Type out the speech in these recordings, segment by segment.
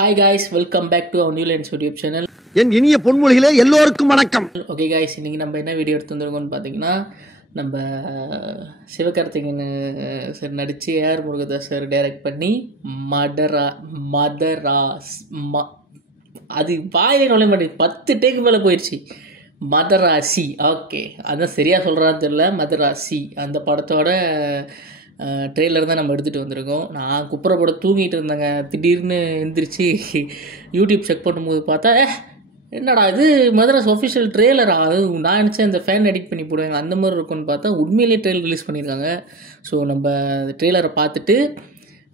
Hi guys, welcome back to our new lens YouTube channel. என் இனிய பொன்மொழிகளே எல்லோருக்கும் வணக்கம். Okay guys, இன்னைக்கு நம்ம என்ன வீடியோ எடுத்து வந்திருக்கோம்னு பார்த்தீங்கன்னா நம்ம சிவகார்த்திகேயன் சார் நடித்து ஏஆர் முருகதாஸ் சார் டைரக்ட் பண்ணி மதராஸ் அது வாயிலே நுழைய மாட்டேங்குது 10 டேக்கு மேலே போயிடுச்சு. மதராசி, ஓகே அதான் சரியாக சொல்கிறான்னு தெரியல. மதராசி அந்த படத்தோட ட்ரெய்லர் தான் நம்ம எடுத்துகிட்டு வந்திருக்கோம். நான் குப்புற போட தூங்கிட்டு இருந்தேங்க. திடீர்னு எந்திரிச்சு யூடியூப் செக் பண்ணும்போது பார்த்தா என்னடா இது மதராஸ் ஒஃபிஷியல் ட்ரெய்லரா? அது நான் நினச்சேன் இந்த ஃபேன் எடிட் பண்ணி போடுவாங்க அந்த மாதிரி இருக்கும்னு பார்த்தா உண்மையிலேயே ட்ரெய்லர் ரிலீஸ் பண்ணியிருக்காங்க. ஸோ நம்ம ட்ரெய்லரை பார்த்துட்டு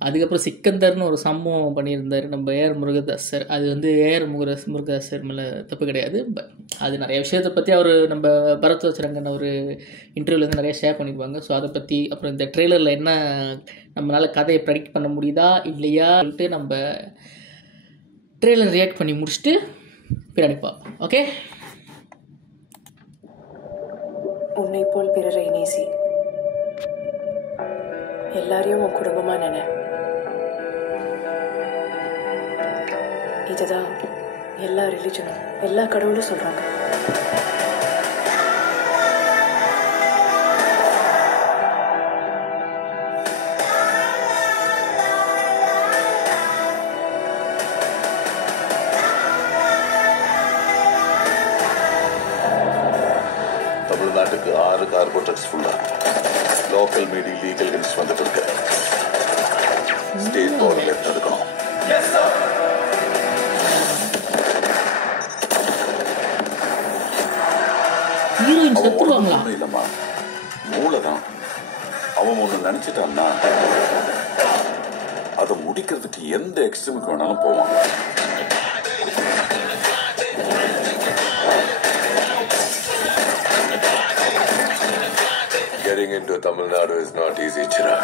அதுக்கப்புறம் சிக்கந்தர்னு ஒரு சம்பவம் பண்ணியிருந்தார் நம்ம ஏஆர் முருகதாஸ் சார். அது வந்து ஏஆர் முருகதாஸ் சார் மேலே தப்பு கிடையாது. பட் அது நிறைய விஷயத்தை பற்றி அவர் நம்ம பரத்வாஜரங்கன் ஒரு இன்டர்வியூலேருந்து நிறைய ஷேர் பண்ணியிருப்பாங்க. ஸோ அதை பற்றி அப்புறம் இந்த ட்ரெய்லரில் என்ன நம்மளால் கதையை ப்ரெடிக்ட் பண்ண முடியுதா இல்லையா சொல்லிட்டு நம்ம ட்ரெய்லர் ரியாக்ட் பண்ணி முடிச்சுட்டு பின்னாடி பார்ப்போம். ஓகே, உன்னை போல் பிறரை நேசி, எல்லாரையும் உன் குடும்பமா நினை. இதுதான் எல்லா ரிலிஜனும் எல்லா கடவுளும் சொல்றாங்க. தமிழ்நாட்டுக்கு 6 கார்கோ ட்ரக்ஸ் ஃபுல்லா லோக்கல் மீடி லீகல் கன்ஸ் வந்துட்டு இருக்கு. ஸ்டேட் பார்டர்ல எடுத்துக்கணும். ஹீரோயின் செத்துருவாங்களா? இல்லம்மா, மூளைதான். அவன் ஒண்ணு நினைச்சிட்டான்னா அதை முடிக்கிறதுக்கு எந்த எக்ஸ்ட்ரீமுக்கு வேணாலும் போவான். Getting into Tamil Nadu is not easy, Chirag.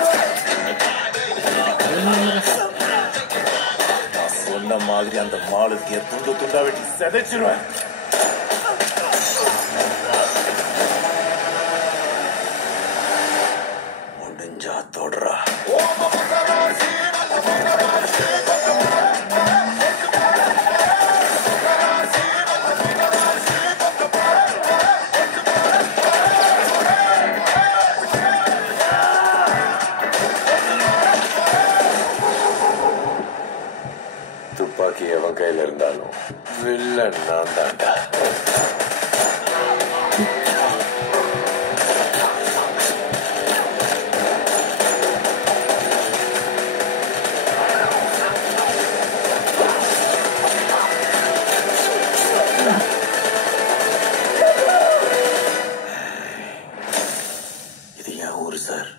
நான் சொன்ன மாதிரி அந்த மாலுக்கு துண்டு துண்டா வெட்டி செதைச்சிருவேன். முடிஞ்சா தொடரா. துப்பாக்கி எவன் கையில இருந்தாலும் வில்லன் நான் தாண்டா. இது என் ஊரு சார்,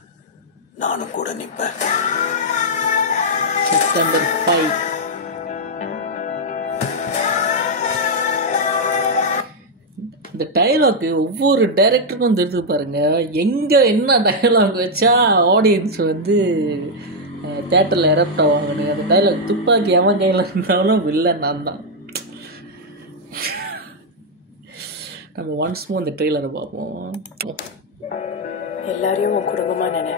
நானும் கூட நிப்பேன். செப்டம்பர் 5. இந்த டைலாக் ஒவ்வொரு டைரக்டருக்கும் தெரிஞ்சு பாருங்க. எங்கே என்ன டைலாக் வச்சா ஆடியன்ஸ் வந்து தேட்டரில் எரப்ட் ஆவாங்கன்னு. அந்த டைலாக் துப்பாக்கி எவன் கையில் இருந்தாலும் வில்லன் நான் தான். நம்ம ஒன்ஸ் மோர் இந்த ட்ரெய்லரை பார்ப்போம். எல்லாரையும் உன் குடும்பமா நினை.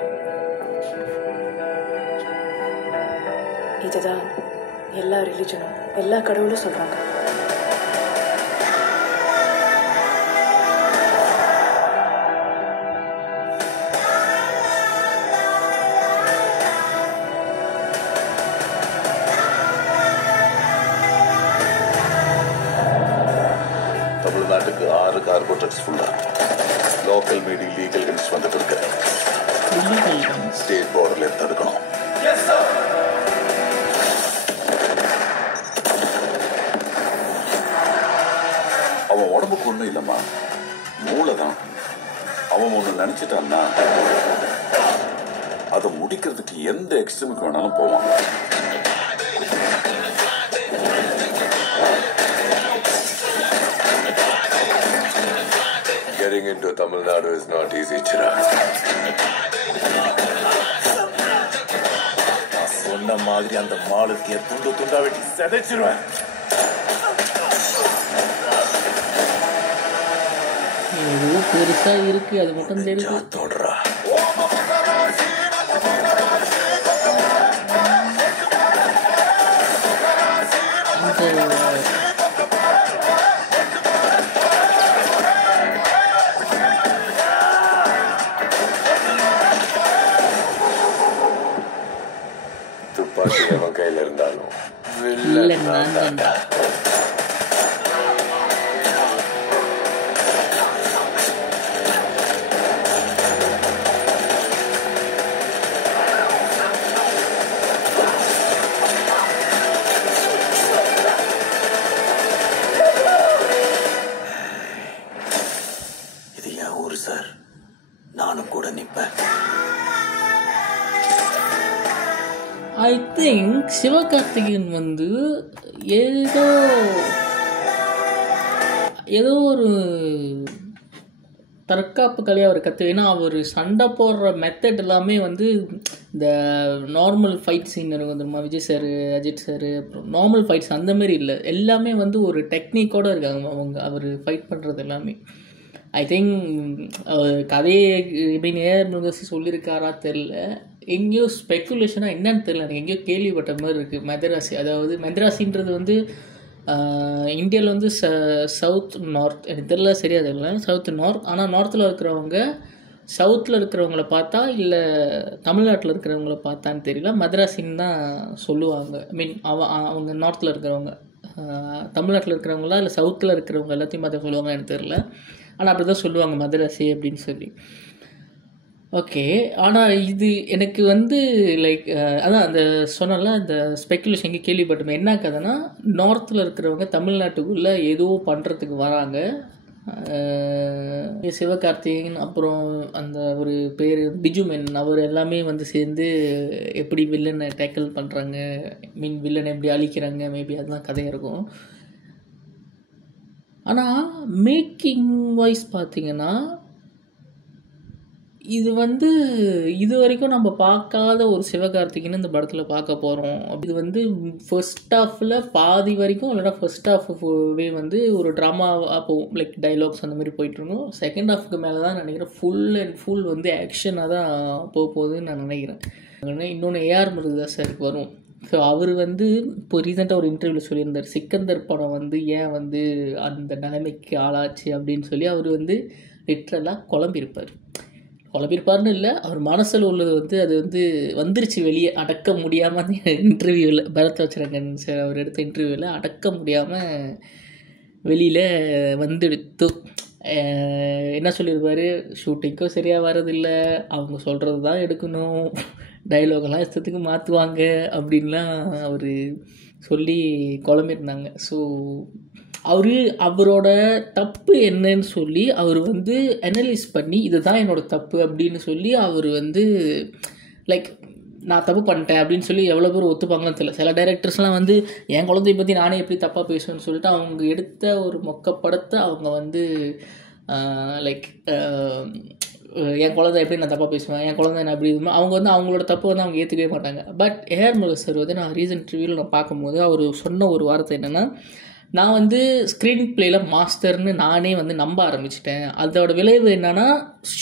இதுதான் எல்லா ரிலிஜனும் எல்லா கடவுளும் சொல்றாங்க. தமிழ்நாட்டுக்கு 6 கார்கோ ட்ரக்ஸ் ஃபுல்லா லோக்கல் மீடி லீகல் கன்ஸ் வந்துட்டு இருக்கு. ஸ்டேட் பார்டர்ல எடுத்துக்கணும். அவன் உடம்புக்கு ஒண்ணும் இல்லம்மா, மூளைதான். அவன் ஒண்ணு நினைச்சிட்டான்னா அதை முடிக்கிறதுக்கு எந்த எக்ஸ்ட்ரீமுக்கு வேணாலும் போவான். Getting into Tamil Nadu is not easy, Chirag. நான் சொன்ன மாதிரி அந்த மாலுக்கு துண்டு துண்டா வெட்டி செதைச்சிருவேன். ஏதோ பெருசாக இருக்குது, அது மட்டும் தெரியுது. தொடரா. ஸோ துப்பாக்கி அவன் கையில் இருந்தாலும் இல்லை நான் தான்டா. இது என் ஊர் சார், நானும் கூட நிற்பேன். ஐ திங்க் சிவகார்த்திகேயன் வந்து ஏதோ ஒரு தற்காப்பு கலையை அவர் ஏன்னா அவர் சண்டை போடுற மெத்தட் எல்லாமே வந்து இந்த நார்மல் ஃபைட் சீன் இருக்கும் தெரியுமா, விஜய் சார், அஜித் சார், அப்புறம் நார்மல் ஃபைட்ஸ் அந்த மாதிரி இல்லை, எல்லாமே வந்து ஒரு டெக்னிக்கோடு இருக்காங்க அவர் ஃபைட் பண்ணுறது எல்லாமே. ஐ திங்க் கதையை மீன் ஏஆர் முருகதாஸ் சொல்லியிருக்காரா தெரில, எங்கேயோ ஸ்பெக்குலேஷனாக என்னன்னு தெரில, எனக்கு எங்கேயோ கேள்விப்பட்ட மாதிரி இருக்குது. மெதராசி, அதாவது மெதராசின்றது வந்து இந்தியாவில் வந்து சவுத் நார்த், எனக்கு தெரில சரியா தெரியல, சவுத் நார்த். ஆனால் நார்த்தில் இருக்கிறவங்க சவுத்தில் இருக்கிறவங்கள பார்த்தா இல்லை தமிழ்நாட்டில் இருக்கிறவங்கள பார்த்தான்னு தெரியல, மதராசின்னு தான் சொல்லுவாங்க. ஐ மீன் அவங்க நார்த்தில் இருக்கிறவங்க, தமிழ்நாட்டில் இருக்கிறவங்களா இல்லை சவுத்தில் இருக்கிறவங்க எல்லாத்தையும் பார்த்தா சொல்லுவாங்க எனக்கு தெரில, ஆனால் அப்படி தான் சொல்லுவாங்க மதராசி அப்படின்னு சொல்லி. ஓகே, ஆனால் இது எனக்கு வந்து லைக் அதான் அந்த சொன்னால அந்த ஸ்பெக்குலேஷன் எங்கே கேள்விப்பட்டோம். என்ன கதைனா, நார்த்தில் இருக்கிறவங்க தமிழ்நாட்டுக்குள்ளே ஏதோ பண்ணுறதுக்கு வராங்க. சிவகார்த்திகேயன் அப்புறம் அந்த ஒரு பேர் பிஜுமென், அவர் எல்லாமே வந்து சேர்ந்து எப்படி வில்லனை டேக்கிள் பண்ணுறாங்க, மீன் வில்லனை எப்படி அழிக்கிறாங்க, மேபி அதுதான் கதையாக இருக்கும். ஆனால் மேக்கிங் வைஸ் பார்த்திங்கன்னா இது வந்து இது வரைக்கும் நம்ம பார்க்காத ஒரு சிவகார்த்திகேயன் இந்த படத்தில் பார்க்க போகிறோம். இது வந்து ஃபர்ஸ்ட் ஹாஃபில் பாதி வரைக்கும் இல்லைனா ஃபர்ஸ்ட் ஹாஃபே வந்து ஒரு ட்ராமாவாக போகும், லைக் டைலாக்ஸ் அந்த மாதிரி போயிட்டுருக்கோம். செகண்ட் ஹாஃப்க்கு மேலே தான் நினைக்கிறேன் ஃபுல் அண்ட் ஃபுல் வந்து ஆக்ஷனாக தான் போகுதுன்னு நான் நினைக்கிறேன். இன்னொன்று ஏஆர் முருகதாஸ் சாருக்கு வரும். ஸோ அவர் வந்து இப்போ ரீசெண்டாக ஒரு இன்டர்வியூவில் சொல்லியிருந்தார், சிக்கந்தர் படம் வந்து ஏன் வந்து அந்த நிலைமைக்கு ஆளாச்சு அப்படின்னு சொல்லி அவர் வந்து லிட்ரலாக குழம்பியிருப்பார்னு இல்லை, அவர் மனசில் உள்ளது வந்து அது வந்து வந்துருச்சு வெளியே, அடக்க முடியாமல் அந்த இன்டர்வியூவில் பரத் வச்சுருக்கேன் சார் அவர் எடுத்த இன்டர்வியூவில் அடக்க முடியாமல் வெளியில் வந்துடுத்து. என்ன சொல்லியிருப்பார், ஷூட்டிங்க்கும் சரியாக வரதில்லை, அவங்க சொல்கிறது தான் எடுக்கணும், டைலாகெல்லாம் இஷ்டத்துக்கு மாற்றுவாங்க அப்படின்லாம் அவர் சொல்லி குழம்பிருந்தாங்க. ஸோ அவரோட தப்பு என்னன்னு சொல்லி அவர் வந்து அனலைஸ் பண்ணி இதுதான் என்னோடய தப்பு அப்படின்னு சொல்லி அவர் வந்து லைக் நான் தப்பு பண்ணிட்டேன் அப்படின்னு சொல்லி எவ்வளோ பேர் ஒத்துப்பாங்கன்னு தெரியல. சில டைரக்டர்ஸ்லாம் வந்து என் குழந்தைய பற்றி நானே எப்படி தப்பாக பேசுவேன்னு சொல்லிட்டு அவங்க எடுத்த ஒரு மொக்க படத்தை அவங்க வந்து லைக் என் குழந்தை எப்படி நான் தப்பாக பேசுவேன், என் குழந்தை நான் எப்படி இதுமா அவங்க வந்து அவங்களோட தப்பு வந்து அவங்க ஏற்றுக்கவே மாட்டாங்க. பட் ஏஆர் முருகதாஸ் சார் வந்து நான் ரீசன்ட் ரிவ்யூவில் நான் பார்க்கும்போது அவர் சொன்ன ஒரு வார்த்தை என்னென்னா, நான் வந்து ஸ்க்ரீன் பிளேயில் மாஸ்டர்னு நானே வந்து நம்ப ஆரம்பிச்சிட்டேன். அதோட விளைவு என்னென்னா,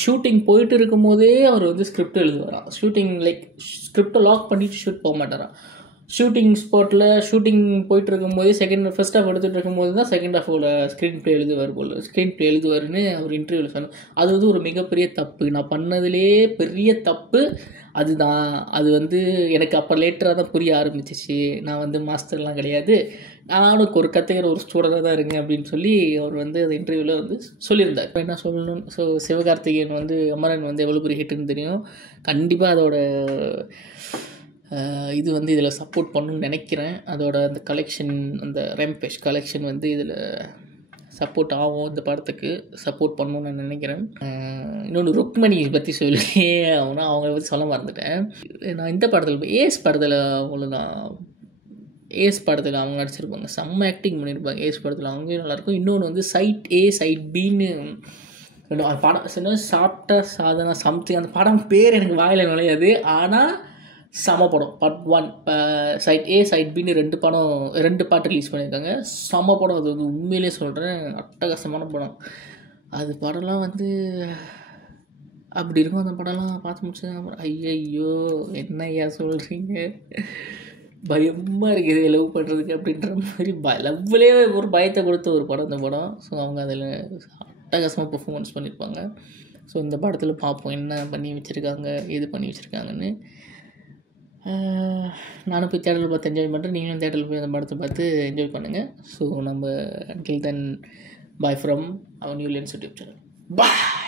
ஷூட்டிங் போயிட்டு இருக்கும் போதே அவர் வந்து ஸ்கிரிப்ட் எழுதுவாராம். ஷூட்டிங் லைக் ஸ்கிரிப்டை லாக் பண்ணிவிட்டு ஷூட் போக மாட்டாராம். ஷூட்டிங் ஸ்பாட்டில் ஷூட்டிங் போயிட்டு இருக்கும்போதே ஃபர்ஸ்ட் ஹாஃப் எடுத்துகிட்டு இருக்கும்போது தான் செகண்ட் ஹாஃபோட ஸ்க்ரீன் பிளே எழுதுவார்னு அவர் இன்டர்வியூவில் சொன்னார். அது வந்து ஒரு மிகப்பெரிய தப்பு, நான் பண்ணதுலே பெரிய தப்பு அதுதான். அது வந்து எனக்கு அப்போ லேட்டராக தான் புரிய ஆரம்பிச்சிச்சு, நான் வந்து மாஸ்டர்லாம் கிடையாது, நானும் ஒரு கற்றுக்கிற ஒரு ஸ்டூடெண்டாக தான் இருங்க அப்படின்னு சொல்லி அவர் வந்து அந்த இன்டர்வியூவில் வந்து சொல்லியிருந்தார். இப்போ என்ன சொல்லணும், ஸோ சிவகார்த்திகேயன் வந்து அமரன் வந்து எவ்வளோ பெரிய ஹிட்டுன்னு தெரியும். கண்டிப்பாக அதோட இது வந்து இதில் சப்போர்ட் பண்ணணும்னு நினைக்கிறேன். அதோட அந்த கலெக்ஷன், அந்த ரெம்பேஷ் கலெக்ஷன் வந்து இதில் சப்போர்ட் ஆகும், இந்த படத்துக்கு சப்போர்ட் பண்ணணும்னு நான் நினைக்கிறேன். இன்னொன்று ருக்மணி பற்றி சொல்லி அவனா அவங்கள பற்றி சொல்ல மறந்துட்டேன். நான் இந்த படத்தில் ஏஸ் படத்தில் அவங்க நடிச்சிருப்பாங்க, செம்ம ஆக்டிங் பண்ணியிருப்பாங்க ஏஸ் படத்தில், அவங்களும் நல்லாயிருக்கும். இன்னொன்று வந்து சைட் ஏ சைட் பின்னு படம் சொன்ன சாப்பிட்ட சாதனா சம்திங், அந்த படம் பேர் எனக்கு வாயில் நுழையாது, ஆனால் செம படம். பார்ட் 1 சைட் ஏ சைட் பின்னு 2 பாட்டு ரிலீஸ் பண்ணியிருக்காங்க. செம படம் அது வந்து, உண்மையிலே சொல்கிறேன், அட்டகாசமான படம். அது படம்லாம் வந்து அப்படி இருக்கும். அந்த படம்லாம் பார்த்து முடிச்சு ஐயையோ என்ன ஐயா சொல்கிறீங்க. பயமாக இருக்குது லவ் பண்ணுறதுக்கு அப்படின்ற மாதிரி லவ்லேயே ஒரு பயத்தை கொடுத்த ஒரு படம் இந்த படம். ஸோ அவங்க அதில் அட்டகாசமாக பெர்ஃபார்மன்ஸ் பண்ணியிருப்பாங்க. ஸோ இந்த படத்தில் பார்ப்போம் என்ன பண்ணி வச்சுருக்காங்க, எது பண்ணி வச்சுருக்காங்கன்னு. நானும் போய் தேட்டரில் பார்த்து என்ஜாய் பண்ணுறேன். நீங்களும் தேட்டரில் போய் அந்த படத்தை பார்த்து என்ஜாய் பண்ணுங்கள். ஸோ நம்ம until then bye from our new lens YouTube channel. Bye.